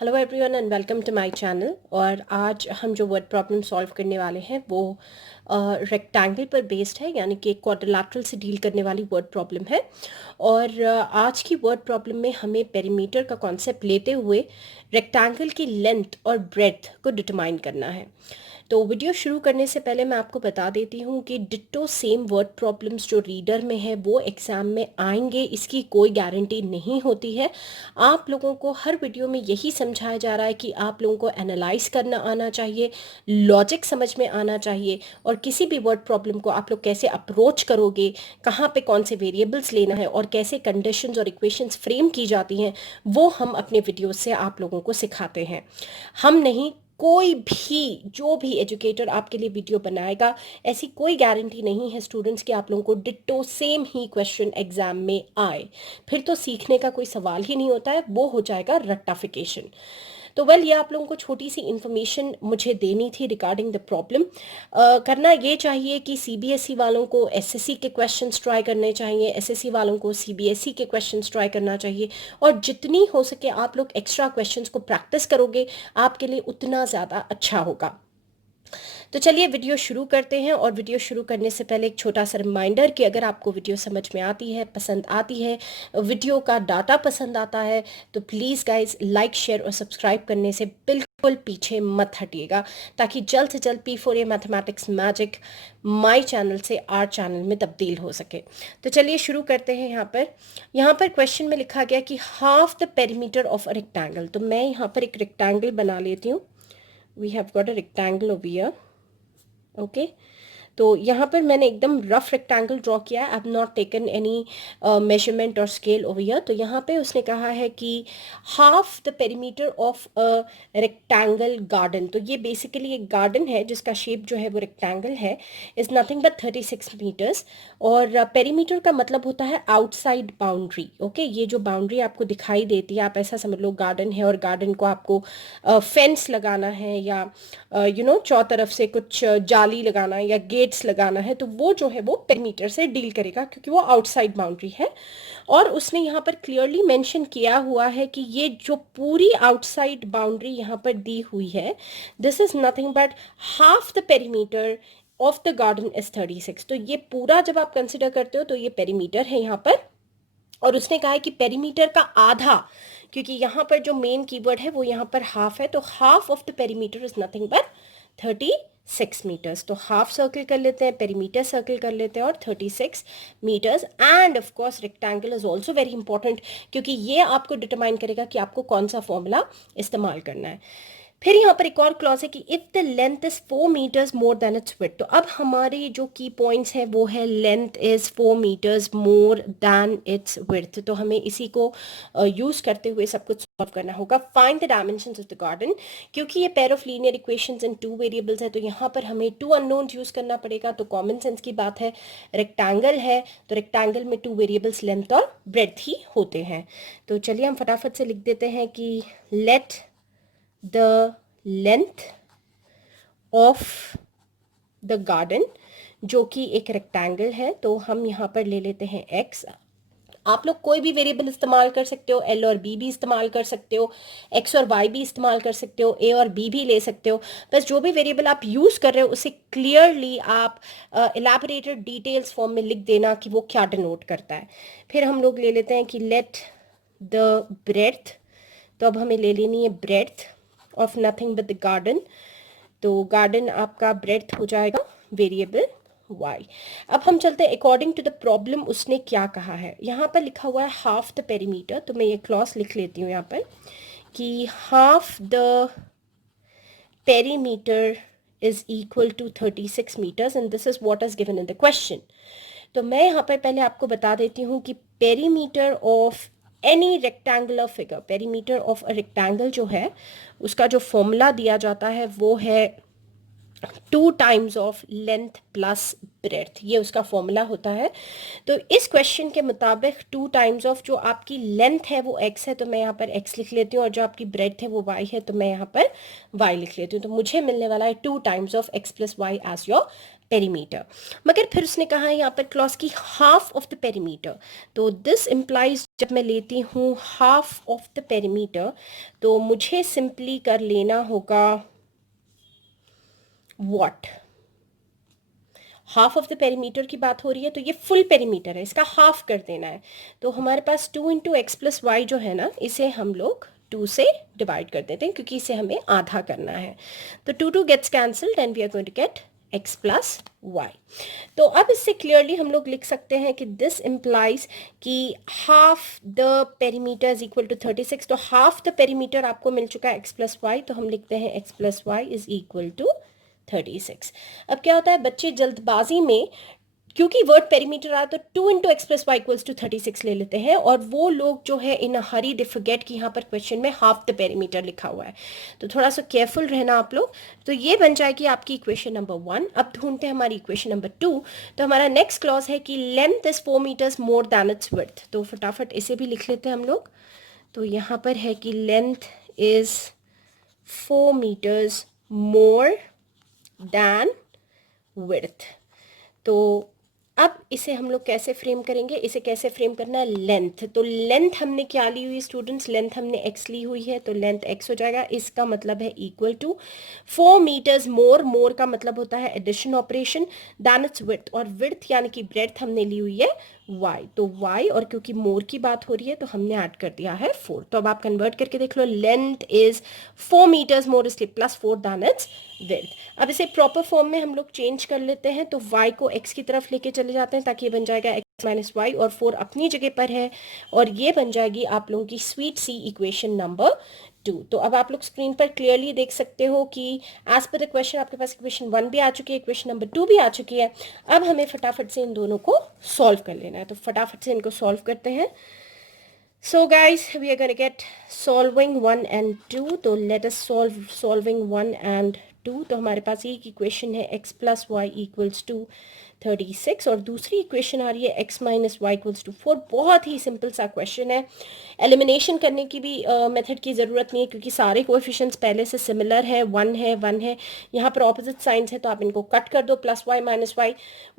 Hello everyone and welcome to my channel. और आज हम जो वर्ड प्रॉब्लम सॉल्व करने वाले हैं वो रेक्टेंगल पर बेस्ड है, यानी कि क्वाड्रिलैटरल से डील करने वाली वर्ड प्रॉब्लम है। और आज की वर्ड प्रॉब्लम में हमें पेरीमीटर का कॉन्सेप्ट लेते हुए रेक्टेंगल की लेंथ और ब्रेड्थ को डिटरमाइन करना है। तो वीडियो शुरू करने से पहले मैं आपको बता देती हूँ कि डिट्टो सेम वर्ड प्रॉब्लम्स जो रीडर में है वो एग्ज़ाम में आएंगे, इसकी कोई गारंटी नहीं होती है। आप लोगों को हर वीडियो में यही समझाया जा रहा है कि आप लोगों को एनालाइज करना आना चाहिए, लॉजिक समझ में आना चाहिए, और किसी भी वर्ड प्रॉब्लम को आप लोग कैसे अप्रोच करोगे, कहाँ पे कौन से वेरिएबल्स लेना है और कैसे कंडीशंस और इक्वेशंस फ्रेम की जाती हैं, वो हम अपने वीडियो से आप लोगों को सिखाते हैं। हम नहीं, कोई भी जो भी एजुकेटर आपके लिए वीडियो बनाएगा, ऐसी कोई गारंटी नहीं है स्टूडेंट्स कि आप लोगों को डिट्टो सेम ही क्वेश्चन एग्जाम में आए। फिर तो सीखने का कोई सवाल ही नहीं होता है, वो हो जाएगा रट्टाफिकेशन। तो वेल, ये आप लोगों को छोटी सी इन्फॉर्मेशन मुझे देनी थी रिगार्डिंग द प्रॉब्लम। करना ये चाहिए कि सीबीएसई वालों को एसएससी के क्वेश्चंस ट्राई करने चाहिए, एसएससी वालों को सीबीएसई के क्वेश्चंस ट्राई करना चाहिए, और जितनी हो सके आप लोग एक्स्ट्रा क्वेश्चंस को प्रैक्टिस करोगे आपके लिए उतना ज़्यादा अच्छा होगा। तो चलिए वीडियो शुरू करते हैं। और वीडियो शुरू करने से पहले एक छोटा सा रिमाइंडर कि अगर आपको वीडियो समझ में आती है, पसंद आती है, वीडियो का डाटा पसंद आता है, तो प्लीज़ गाइज लाइक, शेयर और सब्सक्राइब करने से बिल्कुल पीछे मत हटिएगा, ताकि जल्द से जल्द P4A mathematics magic my channel से आर चैनल में तब्दील हो सके। तो चलिए शुरू करते हैं। यहाँ पर क्वेश्चन में लिखा गया कि half the perimeter of a rectangle. तो मैं यहाँ पर एक रेक्टेंगल बना लेती हूँ। We have got a rectangle over here. Okay, तो यहाँ पर मैंने एकदम रफ रेक्टेंगल ड्रॉ किया है। I have not taken any measurement और स्केल ओवर हियर। तो यहाँ पे उसने कहा है कि half the perimeter of a rectangle garden. तो ये बेसिकली एक गार्डन है जिसका शेप जो है वो रेक्टेंगल है, इज नथिंग बट 36 मीटर्स। और पेरीमीटर का मतलब होता है आउटसाइड बाउंड्री। ओके, ये जो बाउंड्री आपको दिखाई देती है, आप ऐसा समझ लो गार्डन है और गार्डन को आपको फेंस लगाना है, या चौतरफ से कुछ जाली लगाना है या गेट्स लगाना है, तो वो जो है वो पेरीमीटर से डील करेगा, क्योंकि वो आउटसाइड बाउंड्री है। और उसने यहाँ पर क्लियरली मेंशन किया हुआ है कि ये जो पूरी आउटसाइड बाउंड्री यहाँ पर दी हुई है, this is nothing but half the perimeter of the garden is 36। तो ये पूरा जब आप कंसिडर करते हो तो ये पेरीमीटर है यहाँ पर। और उसने कहा है कि पेरीमीटर का आधा, क्योंकि यहाँ पर जो मेन कीवर्ड है वो यहाँ पर हाफ है, तो half of the perimeter is nothing but 36 meters. तो हाफ सर्कल कर लेते हैं, पेरीमीटर सर्कल कर लेते हैं, और 36 meters. And of course rectangle is also very important, क्योंकि ये आपको डिटरमाइन करेगा कि आपको कौन सा फॉर्मूला इस्तेमाल करना है। फिर यहाँ पर एक और क्लॉज है कि if the length is 4 meters more than its width. तो अब हमारे जो की पॉइंट्स है वो है length is 4 meters more than its width. तो हमें इसी को यूज करते हुए सब कुछ सॉल्व करना होगा। Find the dimensions of the garden. क्योंकि ये pair of linear equations and two variables है, तो यहाँ पर हमें टू अननोन्स यूज करना पड़ेगा। तो कॉमन सेंस की बात है, रेक्टेंगल है तो रेक्टेंगल में टू वेरिएबल्स लेंथ और ब्रेड्थ ही होते हैं। तो चलिए हम फटाफट से लिख देते हैं कि late the length of the garden, जो कि एक रेक्टेंगल है, तो हम यहाँ पर ले लेते हैं x। आप लोग कोई भी वेरिएबल इस्तेमाल कर सकते हो, l और b भी इस्तेमाल कर सकते हो, x और y भी इस्तेमाल कर सकते हो, a और b भी ले सकते हो। बस जो भी वेरिएबल आप यूज कर रहे हो उसे क्लियरली आप इलैबोरेटेड डिटेल्स फॉर्म में लिख देना कि वो क्या डिनोट करता है। फिर हम लोग ले लेते हैं कि लेट द ब्रेड्थ। तो अब हमें ले लेनी है breadth of nothing but the garden. तो गार्डन आपका ब्रेड्थ हो जाएगा वेरिएबल y। अब हम चलते हैं अकॉर्डिंग टू द प्रॉब्लम उसने क्या कहा है। यहाँ पर लिखा हुआ है हाफ द पेरीमीटर। तो मैं ये क्लॉज लिख लेती हूँ यहाँ पर कि half the perimeter is equal to 36 meters and this is what is given in the question। तो मैं यहाँ पर पहले आपको बता देती हूँ कि perimeter of any rectangular figure, perimeter of a rectangle जो है उसका जो फॉर्मूला दिया जाता है वो है 2 times of length plus breadth, ये उसका फॉर्मूला होता है। तो इस क्वेश्चन के मुताबिक 2 टाइम्स ऑफ जो आपकी लेंथ है वो x है, तो मैं यहाँ पर x लिख लेती हूँ, और जो आपकी ब्रेड्थ है वो y है, तो मैं यहाँ पर y लिख लेती हूँ। तो मुझे मिलने वाला है 2 times of x plus Y as your perimeter. मगर फिर उसने कहा है यहाँ पर क्लॉज की हाफ ऑफ द पेरीमीटर, तो दिस इम्प्लाइज जब मैं लेती हूँ हाफ ऑफ द पेरीमीटर, तो मुझे सिंपली कर लेना होगा what, half of the perimeter की बात हो रही है, तो ये फुल पेरीमीटर है, इसका हाफ कर देना है। तो हमारे पास 2 इंटू एक्स प्लस वाई जो है ना, इसे हम लोग 2 से डिवाइड कर देते हैं क्योंकि इसे हमें आधा करना है। तो 2 gets cancelled and we are going to get x plus Y. तो अब इससे क्लियरली हम लोग लिख सकते हैं कि दिस इम्प्लाइज कि half the perimeter is equal to 36। तो हाफ द पेरीमीटर आपको मिल चुका है x प्लस वाई, तो हम लिखते हैं x plus Y is equal to 36। अब क्या होता है, बच्चे जल्दबाजी में क्योंकि वर्ड पेरीमीटर आया तो 2 into X plus Y equals to 36 ले लेते हैं, और वो लोग जो है इन अ हरी दे फॉरगेट कि यहाँ पर क्वेश्चन में हाफ द पेरीमीटर लिखा हुआ है। तो थोड़ा सा केयरफुल रहना आप लोग। तो ये बन जाएगी आपकी इक्वेशन नंबर 1। अब ढूंढते हैं हमारी इक्वेशन नंबर 2। तो हमारा नेक्स्ट क्लॉज है कि length is 4 meters more than its width, तो फटाफट इसे भी लिख लेते हैं हम लोग। तो यहाँ पर है कि length is 4 meters more than width. तो अब इसे हम लोग कैसे फ्रेम करेंगे, इसे कैसे फ्रेम करना है, लेंथ। तो लेंथ हमने क्या ली हुई स्टूडेंट्स, लेंथ हमने x ली हुई है, तो लेंथ x हो जाएगा। इसका मतलब है equal to 4 meters more, more का मतलब होता है addition operation, than its width, और विड्थ यानी कि ब्रेड्थ हमने ली हुई है y, तो y, और क्योंकि मोर की बात हो रही है तो हमने ऐड कर दिया है 4। तो अब आप कन्वर्ट करके देख लो, लेंथ इज 4 मीटर्स मोर इसलिए प्लस 4 दैन इट्स विड्थ। अब इसे प्रॉपर फॉर्म में हम लोग चेंज कर लेते हैं, तो y को x की तरफ लेके चले जाते हैं ताकि ये बन जाएगा x माइनस वाई, और 4 अपनी जगह पर है, और ये बन जाएगी आप लोगों की स्वीट सी इक्वेशन नंबर 2। तो अब आप लोग स्क्रीन पर क्लियरली देख सकते हो कि एज पर द क्वेश्चन आपके पास इक्वेशन 1 भी आ चुकी है, इक्वेशन नंबर 2 भी आ चुकी है। अब हमें फटाफट से इन दोनों को सॉल्व कर लेना है, तो फटाफट से इनको सॉल्व करते हैं। So guys, we are going to get solving 1 and 2. तो let us solving 1 and 2। तो हमारे पास एक इक्वेशन है x plus Y equals to 36, और दूसरी इक्वेशन आ रही है x minus Y equals to 4। बहुत ही सिंपल सा क्वेश्चन है, एलिमिनेशन करने की भी मेथड की ज़रूरत नहीं है क्योंकि सारे कोएफिशिएंट्स पहले से सिमिलर है, 1 है 1 है। यहाँ पर ऑपोजिट साइंस है तो आप इनको कट कर दो, plus Y minus Y.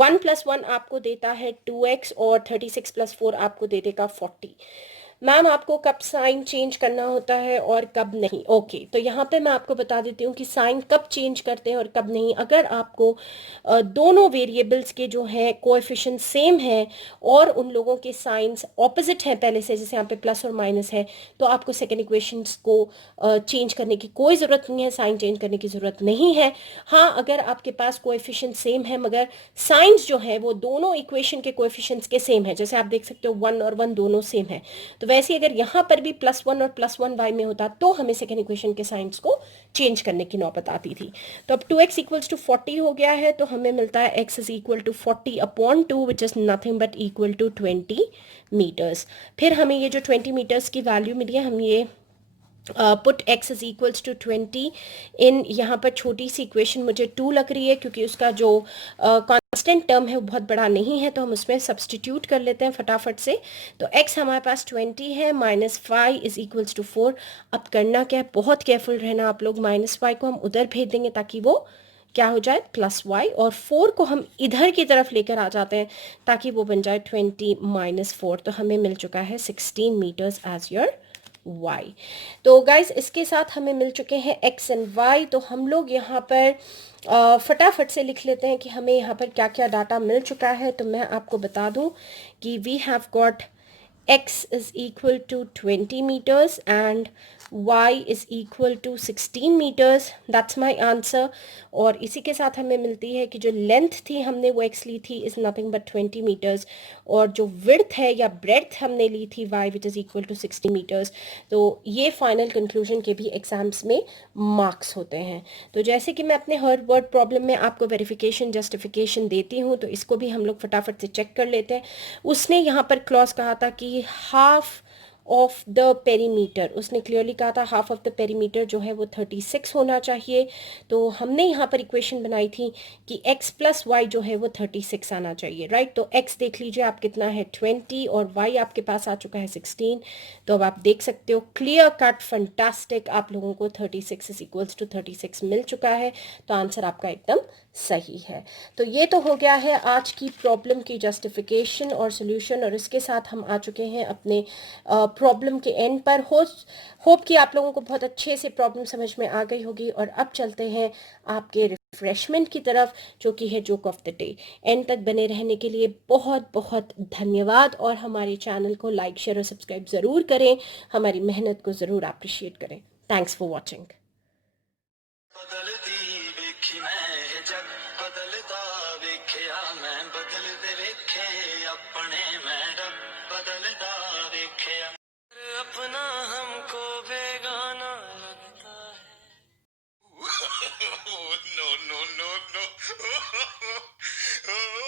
1 plus 1 आपको देता है 2x, और 36 प्लस 4 आपको दे देगा 40। मैम आपको कब साइन चेंज करना होता है और कब नहीं, ओके तो यहाँ पे मैं आपको बता देती हूँ कि साइन कब चेंज करते हैं और कब नहीं। अगर आपको दोनों वेरिएबल्स के जो है कोएफिशिएंट सेम है और उन लोगों के साइंस ऑपोजिट हैं पहले से, जैसे यहाँ पे प्लस और माइनस है, तो आपको सेकेंड इक्वेशंस को चेंज करने की कोई ज़रूरत नहीं है, साइन चेंज करने की ज़रूरत नहीं है। हाँ, अगर आपके पास कोएफिशिएंट सेम है मगर साइंस जो है वो दोनों इक्वेशन के कोएफिशिएंट्स के सेम है, जैसे आप देख सकते हो 1 और 1 दोनों सेम है, तो वैसे ही अगर यहाँ पर भी +1 और +1 y में होता तो हमें सेकेंड इक्वेशन के साइंस को चेंज करने की नौबत आती थी। तो अब 2x इक्वल्स टू 40 हो गया है, तो हमें मिलता है x is equal to 40/2 which is nothing but equal to 20 meters. फिर हमें ये जो 20 मीटर्स की वैल्यू मिली है, हम ये put x is equals to 20 in, यहाँ पर छोटी सी इक्वेशन मुझे 2 लग रही है क्योंकि उसका जो कांस्टेंट टर्म है वो बहुत बड़ा नहीं है, तो हम उसमें सब्सटीट्यूट कर लेते हैं फटाफट से। तो x हमारे पास 20 है, माइनस 5 इज इक्वल्स टू 4। अब करना क्या है, बहुत केयरफुल रहना आप लोग, माइनस 5 को हम उधर भेज देंगे ताकि वो क्या हो जाए +y, और 4 को हम इधर की तरफ लेकर आ जाते हैं ताकि वो बन जाए 20 माइनस 4। तो हमें मिल चुका है 16 मीटर्स एज योर y। तो गाइज इसके साथ हमें मिल चुके हैं x एंड y। तो हम लोग यहाँ पर फटाफट से लिख लेते हैं कि हमें यहाँ पर क्या क्या डाटा मिल चुका है। तो मैं आपको बता दूँ कि we have got x is equal to 20 meters and y is equal to 16 meters, that's my answer। और इसी के साथ हमें मिलती है कि जो लेंथ थी हमने वो x ली थी is nothing but 20 meters, और जो विड्थ है या ब्रेड्थ हमने ली थी y which is equal to 60 meters। तो ये फाइनल कंक्लूजन के भी एग्जाम्स में मार्क्स होते हैं। तो जैसे कि मैं अपने हर वर्ड प्रॉब्लम में आपको वेरिफिकेशन जस्टिफिकेशन देती हूँ, तो इसको भी हम लोग फटाफट से चेक कर लेते हैं। उसने यहाँ पर क्लॉज कहा था कि हाफ ऑफ द पेरीमीटर, उसने क्लियरली कहा था हाफ ऑफ द पेरीमीटर जो है वो 36 होना चाहिए। तो हमने यहाँ पर इक्वेशन बनाई थी कि x प्लस वाई जो है वो 36 आना चाहिए, राइट। तो x देख लीजिए आप कितना है 20 और y आपके पास आ चुका है 16। तो अब आप देख सकते हो क्लियर कट फंटास्टिक, आप लोगों को 36 इज इक्वल्स टू 36 मिल चुका है। तो आंसर आपका एकदम सही है। तो ये तो हो गया है आज की प्रॉब्लम की जस्टिफिकेशन और सोल्यूशन, और इसके साथ हम आ चुके हैं अपने प्रॉब्लम के एंड पर। होप कि आप लोगों को बहुत अच्छे से प्रॉब्लम समझ में आ गई होगी। और अब चलते हैं आपके रिफ्रेशमेंट की तरफ, जो कि है joke of the day. And तक बने रहने के लिए बहुत बहुत धन्यवाद, और हमारे चैनल को लाइक शेयर और सब्सक्राइब ज़रूर करें, हमारी मेहनत को ज़रूर अप्रिशिएट करें। Thanks for watching. बदलती वेखी मैं जग बदलता वेख्या मैं बदलते वेखे अपने मैं रब बदलता वेख्या अपना हमको बेगाना लगता है नो नो नो नो